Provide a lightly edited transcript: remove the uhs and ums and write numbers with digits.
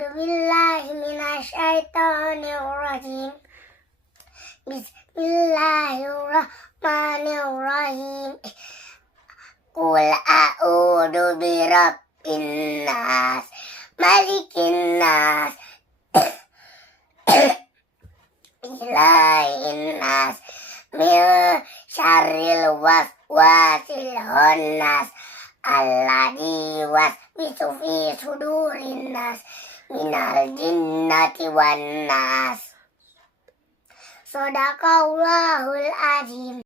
A'udzu billahi minasyaitonir rajim. Bismillahirrahmanirrahim. Qul a'udzu birabbin nas, malikin nas, ilahin nas, min syarril waswasil khannas, alladzi waswisu fi sudurin nas, minal jinnati wan nas. Shadaqallahul azim.